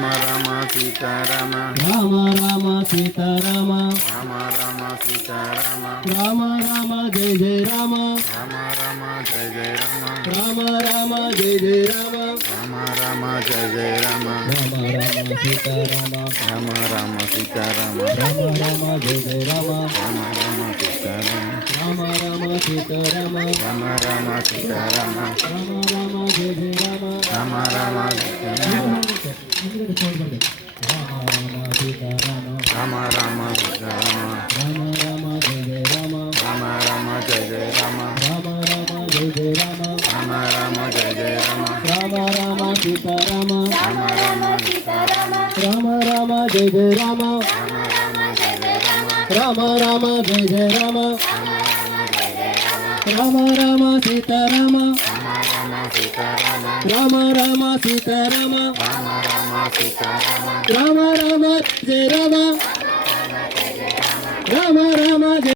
Rama Rama Sitarama Rama Rama Sitarama Rama Rama Sitarama Rama Rama Jaya Jaya Rama Rama Rama Jaya Jaya Rama Rama Rama Jaya Jaya Rama Rama Rama Jaya Jaya Rama Rama Rama Sitarama Rama Rama Sitarama Rama Rama Jaya Jaya Rama Rama Rama Sitarama Rama Rama Sitarama Rama Rama Sitarama Rama Rama Jaya Jaya Rama Rama Rama Sitarama Rama Rama Sitarama Rama Rama Sitarama Rama Rama Jaya Jaya Rama Rama Rama Jaya Jaya Rama Rama Rama Jaya Jaya Rama Rama Rama Jaya Jaya Rama Rama Rama Sitarama Rama Rama Sitarama Rama Rama Jaya Jaya Rama Rama Rama Jaya Jaya Rama Rama Rama Sitarama Rama Rama Sitarama Rama Rama Sitarama Rama Rama Sitarama Rama Rama Jaya Rama Rama Rama